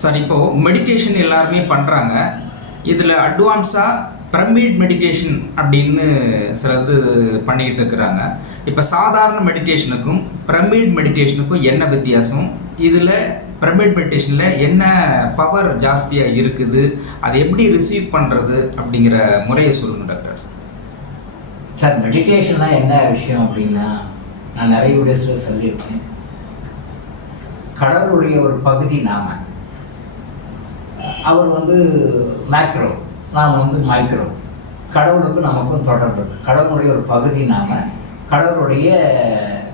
Sir இப்போது meditation எல்லாருமே பண்ணுறாங்க. இதில் அட்வான்ஸாக பிரமிட் மெடிடேஷன் அப்படின்னு சிலது பண்ணிக்கிட்டு இருக்கிறாங்க. இப்போ சாதாரண மெடிடேஷனுக்கும் பிரமிட் மெடிடேஷனுக்கும் என்ன வித்தியாசம்? இதில் பிரமிட் மெடிடேஷனில் என்ன பவர் ஜாஸ்தியாக இருக்குது, அதை எப்படி ரிசீவ் பண்ணுறது அப்படிங்கிற முறையை சொல்லுங்கள் டாக்டர். சார், மெடிடேஷன்னா என்ன விஷயம் அப்படின்னா, நான் நிறைய வீடியோஸில் சொல்லியிருக்கேன். கடவுளுடைய ஒரு பகுதி நாம. அவர் மேக்ரோ, நாம் மைக்ரோ. கடவுளுக்கும் நமக்கும் தொடர்பு. கடவுளுடைய ஒரு பகுதி நாம. கடவுளுடைய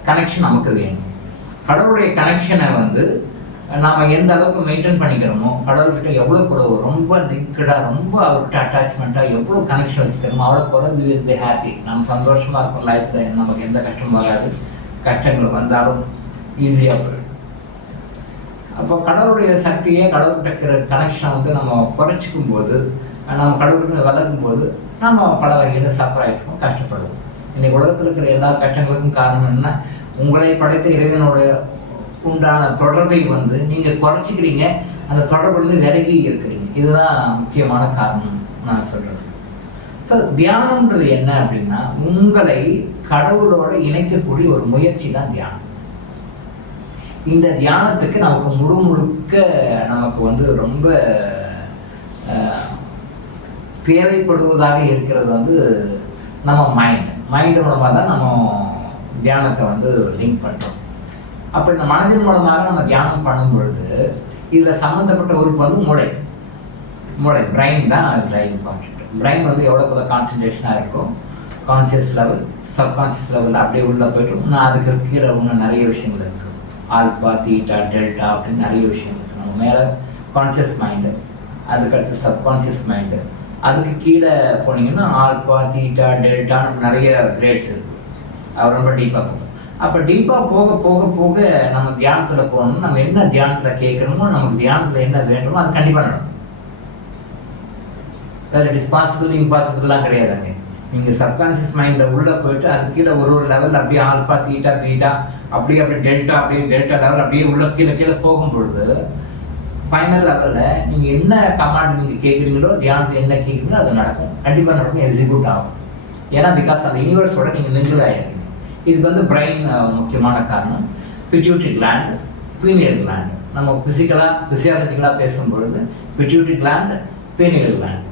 கனெக்ஷன் நமக்கு வேணும். கடவுளுடைய கனெக்ஷனை நாம் எந்த அளவுக்கு மெயின்டைன் பண்ணிக்கிறோமோ, கடவுள்கிட்ட எவ்வளோ கூட ரொம்ப லிங்க்டாக, ரொம்ப அவர்கிட்ட அட்டாச்மெண்ட்டாக எவ்வளோ கனெக்ஷன் வச்சுக்கிறோமோ அவ்வளோ கூட வி வில் பி ஹாப்பி. நம்ம சந்தோஷமாக இருக்கும். லைஃப்பில் நமக்கு எந்த கஷ்டமும் வராது. கஷ்டங்கள் வந்தாலும் ஈஸியாக போயிடும். அப்போ கடவுளுடைய சக்தியை, கடவுள்கிட்ட இருக்கிற கனெக்ஷனை நம்ம குறைச்சிக்கும் போது, நம்ம கடவுள்கிட்ட விலகும் போது நம்ம பல வகையில் சஃபர் ஆகிட்டுருக்கோம், கஷ்டப்படுவோம். இன்னைக்கு உலகத்தில் இருக்கிற எல்லா கஷ்டங்களுக்கும் காரணம் என்ன? உங்களை படைத்த இறைவனோட உண்டான தொடர்பை நீங்கள் குறைச்சிக்கிறீங்க, அந்த தொடர்பு விலகி இருக்கிறீங்க. இதுதான் முக்கியமான காரணம் நான் சொல்கிறது. ஸோ தியானம்ன்றது என்ன அப்படின்னா, உங்களை கடவுளோட இணைக்கக்கூடிய ஒரு முயற்சி தான் தியானம். இந்த தியானத்துக்கு நமக்கு முழுக்க நமக்கு ரொம்ப தேவைப்படுவதாக இருக்கிறது நம்ம மைண்டு மூலமாக தான் நம்ம தியானத்தை லிங்க் பண்ணுறோம். அப்போ இந்த மனதின் மூலமாக நம்ம தியானம் பண்ணும் பொழுது இதில் சம்மந்தப்பட்ட உறுப்பு மூளை பிரெயின் தான். அதில் இம்பார்ட்டன்ட். பிரெயின் எவ்வளோ கான்சன்ட்ரேஷனாக இருக்கும், கான்சியஸ் லெவல், சப்கான்சியஸ் லெவலில் அப்படியே உள்ளே போய்ட்டு இன்னும் அதுக்கு கீழே இன்னும் நிறைய விஷயங்கள் இருக்குது. ஆல்பா, தீட்டா, டெல்டா அப்படின்னு நிறைய விஷயம் இருக்குது. நம்ம மேலே கான்சியஸ் மைண்டு, அதுக்கடுத்து சப்கான்சியஸ் மைண்டு, அதுக்கு கீழே போனீங்கன்னா ஆல்பா, தீட்டா, டெல்டான்னு நிறைய கிரேட்ஸ் இருக்குது. அவர் ரொம்ப டீப்பாக போகும். அப்போ டீப்பாக போக போக போக நம்ம தியானத்தில் போகணும். நம்ம என்ன தியானத்தில் கேட்கணுமோ, நமக்கு தியானத்தில் என்ன வேண்டுமோ அது கண்டிப்பாக நடக்கும். வேறு இட் இஸ் பாசிபிள், இம்பாசிபிள்லாம் கிடையாதுங்க. நீங்கள் சப்கான்சியஸ் மைண்டில் உள்ளே போயிட்டு அது கீழே ஒரு லெவல் அப்படியே ஆல்பா, தீட்டா, பீட்டா, அப்படியே டெல்டா, அப்படியே டெல்டா லெவல் அப்படியே உள்ள கீழே போகும் பொழுது ஃபைனல் லெவலில் நீங்கள் என்ன கமாண்ட் நீங்கள் கேட்குறீங்களோ, தியானத்தில் என்ன கேட்குறீங்களோ அது நடக்கும், கண்டிப்பாக நடக்கும், எக்ஸிக்யூட் ஆகும். ஏன்னா பிகாஸ் அந்த யூனிவர்ஸோட நீங்கள் மிங்கிள் ஆகிருக்கீங்க. இதுக்கு பிரெயின் முக்கியமான காரணம். Pituitary gland, pineal gland. நம்ம ஃபிசியாலஜிக்கலாக பேசும்பொழுது பிட்யூட்டரி கிளாண்ட், பீனியல் கிளாண்ட்,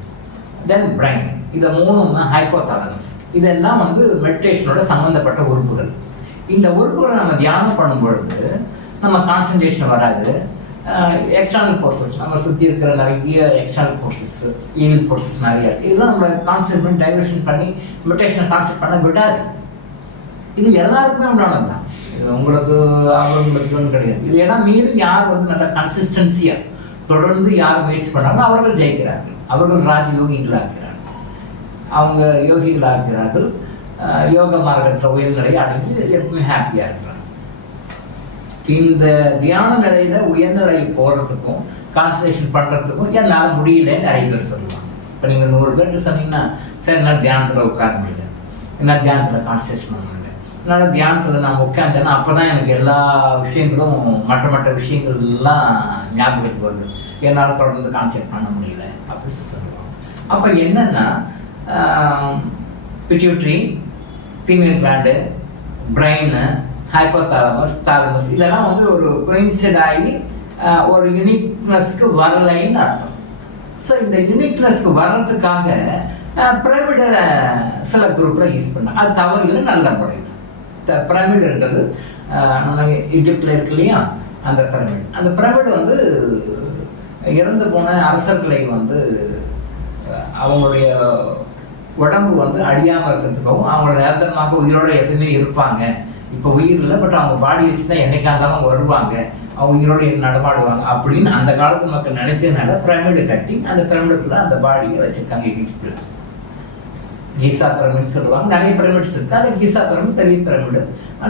தென் பிரெயின். இதை மூணும் தான் ஹைப்போதாலமஸ். இதெல்லாம் மெடிடேஷனோட சம்மந்தப்பட்ட உறுப்புகள். இந்த உறுப்புகளை நம்ம தியானம் பண்ணும் பொழுது நம்ம கான்சன்ட்ரேஷன் வராது. எக்ஸ்டர்னல் ஃபோர்ஸஸ், நம்ம சுற்றி இருக்கிற நிறைய எக்ஸ்டர்னல் ஃபோர்ஸஸ், ஈவில் ஃபோர்ஸஸ் நிறைய இருக்குது. இதெல்லாம் நம்ம கான்சன்ட்ரேட் பண்ணி டைவர்ஷன் பண்ணி மெடிடேஷனை கான்சன்ட்ரேட் பண்ண விடாது. இது எல்லாருக்குமே உண்டானது தான். இது உங்களுக்கு அவங்களுக்குன்னு கிடையாது. இது எல்லாம் மீறி யார் நல்ல கன்சிஸ்டன்சியாக தொடர்ந்து யார் முயற்சி பண்ணாலும் அவர்கள் ஜெயிக்கிறார்கள். அவர்கள் ராஜயோகிகளாக இருக்கிறார்கள். அவங்க யோகிகளாக இருக்கிறார்கள். யோக மார்க்கத்தில் உயர்நிலை அடைஞ்சு எப்பவுமே ஹாப்பியாக இருக்கிறாங்க. இந்த தியான நிலையில உயர்நிலை போகிறதுக்கும் கான்சன்ட்ரேஷன் பண்ணுறதுக்கும் என்னால் முடியலன்னு நிறைய பேர் சொல்லுவாங்க. இப்போ நீங்கள் 100 பேர்ட்டு சொன்னீங்கன்னா, சரி நான் தியானத்தில் உட்கார முடியல, என்ன தியானத்தில் கான்சன்ட்ரேஷன் பண்ண முடியல, என்னால் தியானத்தில் நான் உட்காந்தேன்னா அப்போ தான் எனக்கு எல்லா விஷயங்களும் மற்ற விஷயங்கள்லாம் ஞாபகத்துக்கு வருது, என்னால் தொடர்ந்து கான்சன்ட்ரேட் பண்ண முடியல அப்படின்னு சொல்லுவாங்க. அப்போ என்னென்னா pituitary, pineal gland, brain, hypothalamus, thalamus இதெல்லாம் ஒரு கோயின்சைட் ஆகி ஒரு யூனிக்னஸ்க்கு வரலைன்னு அர்த்தம். ஸோ இந்த யூனிக்னஸ்க்கு வர்றதுக்காக பிரமிடை சில குரூப்பில் யூஸ் பண்ணாங்க. அது தவறுகளை நல்ல முறையில். பிரமிடுன்றது நம்ம ஈஜிப்டில் இருக்கு இல்லையா, அந்த பிரமிடு. அந்த பிரமிடு இறந்து போன அரசர்களை அவங்களுடைய உடம்பு அழியாமல் இருக்கிறதுக்காகவும், அவங்க நிரந்தரமாக உயிரோட எப்பவுமே இருப்பாங்க. இப்போ உயிர் இல்லை, பட் அவங்க பாடி வச்சு தான் என்னைக்கா இருந்தாலும் அவங்க வருவாங்க, அவங்க உயிரோட நடமாடுவாங்க அப்படின்னு அந்த காலத்து மக்கள் நினைச்சதுனால பிரமிடு கட்டி அந்த பிரமிடத்தில் அந்த பாடியை வச்சுருக்காங்க. ஈஜிப்டில் கீசா பிரமிட் சொல்லுவாங்க. நிறைய பிரமிட்ஸ் இருக்குது. அது கீசா பிரமிட் பெரிய பிரமிடு,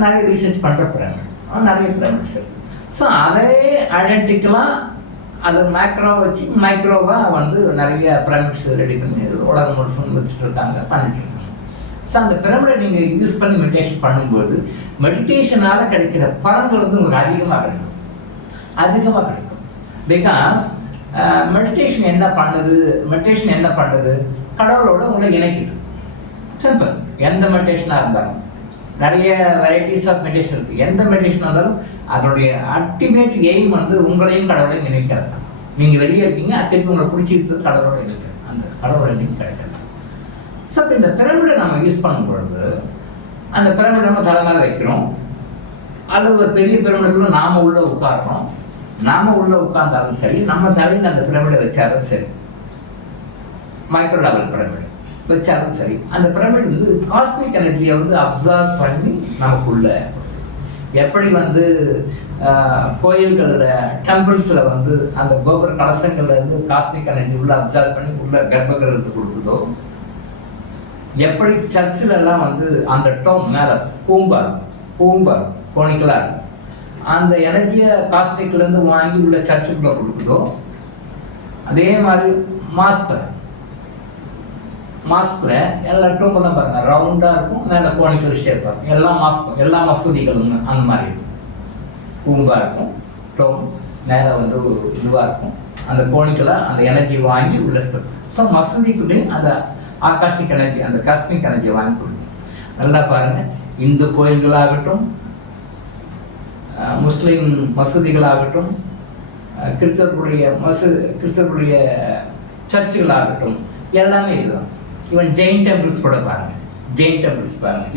நிறைய ரீசர்ச் பண்ணுற பிரமிட், நிறைய பிரமிட்ஸ் இருக்குது. ஸோ அதே ஐடென்டிக்கலாக அதை மேக்ரோவை வச்சு மைக்ரோவாக நிறைய பிரமிட்ஸ் ரெடி பண்ணி உலகம் முழுசும் வச்சுட்டு இருக்காங்க, பண்ணிட்டு இருக்காங்க. ஸோ அந்த பிரமிடை நீங்கள் யூஸ் பண்ணி மெடிடேஷன் பண்ணும்போது மெடிடேஷனால் கிடைக்கிற பலன்கள் உங்களுக்கு அதிகமாக கிடைக்கும். பிகாஸ் மெடிடேஷன் என்ன பண்ணுது, கடவுளோட உங்களை இணைக்குது. சிம்பிள். எந்த மெடிடேஷனாக இருந்தாலும், நிறைய வெரைட்டிஸ் ஆஃப் மெடிடேஷன் இருக்குது. எந்த மெடிடேஷன் இருந்தாலும் அதனுடைய அல்டிமேட் எய்ம் வந்து உங்களையும் கடவுளையும் இணைக்கிறது தான். நீங்கள் வெளியே இருக்கீங்க, திருப்பி உங்களை பிடிச்சிட்டு கடவுளோட இணைக்கிறது, அந்த கடவுளை லிங்க் கிடைக்கிறது. ஸோ இப்போ இந்த பிரமிடை நம்ம யூஸ் பண்ணும் பொழுது அந்த பிரமிடை நம்ம தலை மேலே வைக்கிறோம், அல்லது ஒரு பெரிய பிரமிடுக்குள்ள நாம உள்ள உட்காடுறோம். நாம உள்ள உட்கார்ந்தாலும் சரி, நம்ம தலையில் அந்த பிரமிடை வச்சாலும் சரி, மைக்ரோ லெவல் பிரமிடு வச்சாலும் சரி, அந்த பிரமிட் வந்து காஸ்மிக் எனர்ஜியை வந்து அப்சர்வ் பண்ணி நமக்குள்ள, எப்படி வந்து கோயில்களில் டெம்பிள்ஸில் வந்து அந்த கோபுர கலசங்கள்ல இருந்து காஸ்மிக் எனர்ஜி உள்ள அப்சர்வ் பண்ணி உள்ள கர்ப்பகிரகத்துக்கு கொடுக்குதோ, எப்படி சர்ச்சில் எல்லாம் வந்து அந்த டோம் மேலே பூம்பார் கோனிக்கலாக இருக்கும், அந்த எனர்ஜியை காஸ்மிக்லேருந்து வாங்கி உள்ள சர்ச்சுக்குள்ளே கொடுக்குதோ, அதே மாதிரி மாஸ்கில் எல்லா டோம்பெல்லாம் பாருங்க ரவுண்டாக இருக்கும், மேலே கோனிக்கல் ஷேப்பாக இருக்கும். எல்லா மசூதிகளும் அந்த மாதிரி இருக்கும். பூம்பாக இருக்கும், டோம் மேலே வந்து ஒரு இதுவாக இருக்கும், அந்த கோனிக்கலாக அந்த எனர்ஜி வாங்கி உள்ள ஸ்டெப். ஸோ மசூதிக்குள்ளேயும் அந்த ஆகாஷிக் எனர்ஜி, அந்த காஸ்மிக் எனர்ஜியை வாங்கி கொடுக்கும். நல்லா பாருங்கள், இந்து கோயில்களாகட்டும், முஸ்லீம் மசூதிகளாகட்டும், கிறிஸ்தவர்களுடைய சர்ச்சுகளாகட்டும், எல்லாமே இதுதான். ஈவன் ஜெயின் டெம்பிள்ஸ் கூட பாருங்கள்,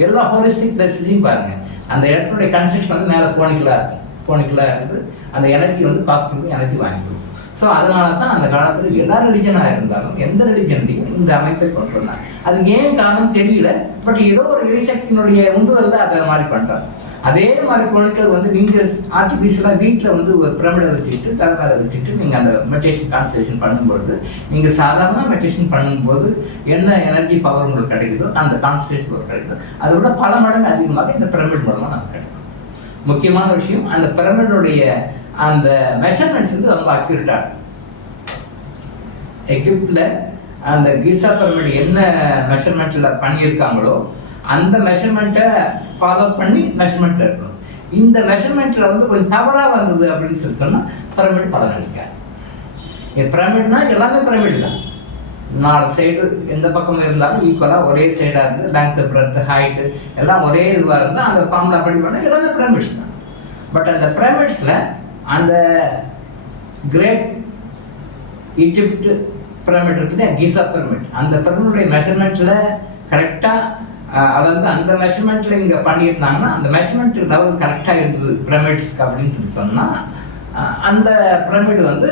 எல்லா ஹோலிஸ்டிக் பிளேசஸையும் பாருங்கள், அந்த இடத்துடைய கன்ஸ்ட்ரக்ஷன் வந்து மேலே கோனிக்கலாக இருந்து அந்த எனர்ஜி வந்து காஸ்மிக் எனர்ஜி வாங்கிக்கும். ஸோ அதனால தான் அந்த காலத்தில் எல்லா ரிலிஜனாக இருந்தாலும் எந்த ரிலிஜன்லையும் இந்த அமைப்பை கொண்டு வந்தாங்க. அது ஏன் காரணம் தெரியல, பட் ஏதோ ஒரு எரிசக்தியினுடைய உந்துதல் தான் அதை மாதிரி பண்ணுறாங்க. அதே மாதிரி கோணிக்கல் வந்து நீங்கள் ஆர்டிஃபிஷியலாக வீட்டில் வந்து ஒரு பிரமிடை வச்சுக்கிட்டு தலைமையில வச்சுட்டு நீங்கள் அந்த மெடிடேஷன் கான்சன்ட்ரேஷன் பண்ணும்பொழுது, நீங்கள் சாதாரண மெடிடேஷன் பண்ணும்போது என்ன எனர்ஜி பவர் உங்களுக்கு கிடைக்குதோ அந்த கான்சன்ட்ரேஷன் பவர் கிடைக்குதோ, அதை விட பல மடங்கு அதிகமாக இந்த பிரமிட் மூலமாக நமக்கு கிடைக்கும். முக்கியமான விஷயம், அந்த பிரமிடுடைய அந்த மெஷர்மெண்ட்ஸ் வந்து ரொம்ப அக்யூரேட்டாக. எகிப்தில் அந்த கீசா பிரமிட் என்ன மெஷர்மெண்ட்டில் பண்ணியிருக்காங்களோ அந்த மெஷர்மெண்ட்டை ஃபாலோ பண்ணி மெஷர்மெண்ட்டில் இருக்கணும். இந்த மெஷர்மெண்ட்டில் வந்து கொஞ்சம் தவறாக வந்தது அப்படின்னு சொன்னால் பிரமிட் பலனளிக்காது. பிரமிட்னா எல்லாமே பிரமிட் தான். 4 சைடு எந்த பக்கம் இருந்தாலும் ஈக்குவலாக ஒரே சைடாக இருந்து லெங்க்த்து பிரெத்து ஹைட்டு எல்லாம் ஒரே இதுவாக இருந்தால் அந்த ஃபார்முலா படி பண்ணால் எல்லாமே பிரமிட்ஸ் தான். பட் அந்த பிரமிட்ஸில் அந்த கிரேட் ஈஜிப்ட் பிரமிட் இருக்குல்ல, கீசா பிரமிட், அந்த பிரமிடுடைய மெஷர்மெண்ட்டில் கரெக்டாக அதாவது அந்த மெஷர்மெண்ட்டில் இங்கே பண்ணியிருந்தாங்கன்னா அந்த மெஷர்மெண்ட் லெவல் கரெக்டாக இருந்தது பிரமிட்ஸ்க்கு அப்படின்னு சொன்னால் அந்த பிரமிடு வந்து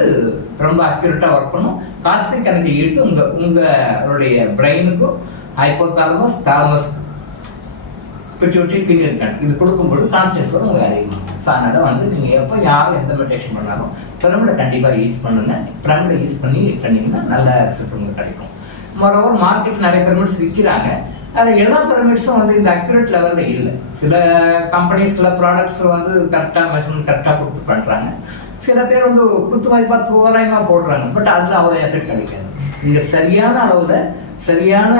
ரொம்ப அக்யூரேட்டாக ஒர்க் பண்ணும். காஸ்மிக் எனர்ஜி இருக்கு உங்களுடைய பிரெயினுக்கும் hypothalamus thalamus pituitary pineal gland இது கொடுக்கும்போது கான்சன்ட்ரேஷன் உங்களுக்கு அதிகமாகும். ஸோ அதனால் வந்து நீங்கள் எப்போ யாரும் எந்த மெடிடேஷன் பண்ணாலும் பிரமிடை கண்டிப்பாக யூஸ் பண்ணுங்கள். பிரமிடை யூஸ் பண்ணிங்கன்னா நல்ல ரிசல்ட் உங்களுக்கு கிடைக்கும். மொரோவர் மார்க்கெட் நிறைய பிரமிட்ஸ் விற்கிறாங்க. அதில் எல்லா பிரமிட்ஸும் வந்து இந்த அக்யூரேட் லெவலில் இல்லை. சில கம்பெனிஸ் சில ப்ராடக்ட்ஸ் வந்து கரெக்டாக மெஷர்மெண்ட் கரெக்டாக கொடுத்து பண்ணுறாங்க. சில பேர் வந்து குத்து மதிப்பாக தோராயமாக போடுறாங்க. பட் அதில் அவ்வளோ எஃபெக்ட் கிடைக்காது. இங்கே சரியான அளவில் சரியான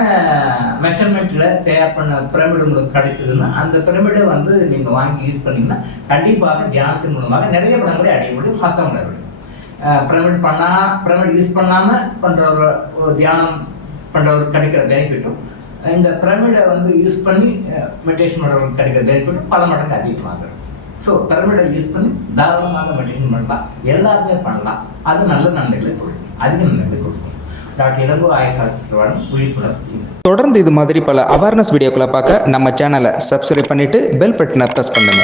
மெஷர்மெண்ட்டில் தயார் பண்ண பிரமிடு உங்களுக்கு கிடைச்சதுன்னா அந்த பிரமிடை வந்து நீங்கள் வாங்கி யூஸ் பண்ணிங்கன்னா கண்டிப்பாக தியானத்தின் மூலமாக நிறைய பலன்களை அடைய முடியும். மற்றவங்களை விட பிரமிட் யூஸ் பண்ணாமல் பண்ணுற ஒரு தியானம் பண்ணுறவருக்கு கிடைக்கிற பெனிஃபிட்டும் இந்த பிரமிடை வந்து யூஸ் பண்ணி மெடிடேஷன் பண்ணுறவங்களுக்கு கிடைக்கிற பெனிஃபிட்டும் பல மடங்கு அதிகமாக இருக்கும். ஸோ பிரமிடை யூஸ் பண்ணி தாராளமாக மெடிடேஷன் பண்ணலாம், எல்லாருமே பண்ணலாம். அது நல்ல நன்மைகளை கொடுக்கும், அதிக நன்மைகளை கொடுக்கும். டாக்டர் இளங்கோ ஆயுஷ் விழிப்புணர்வு. தொடர்ந்து இது மாதிரி பல அவேர்னஸ் வீடியோக்களை பார்க்க நம்ம சேனலை சப்ஸ்கிரைப் பண்ணிட்டு பெல் பட்டனை ப்ரெஸ் பண்ணுங்க.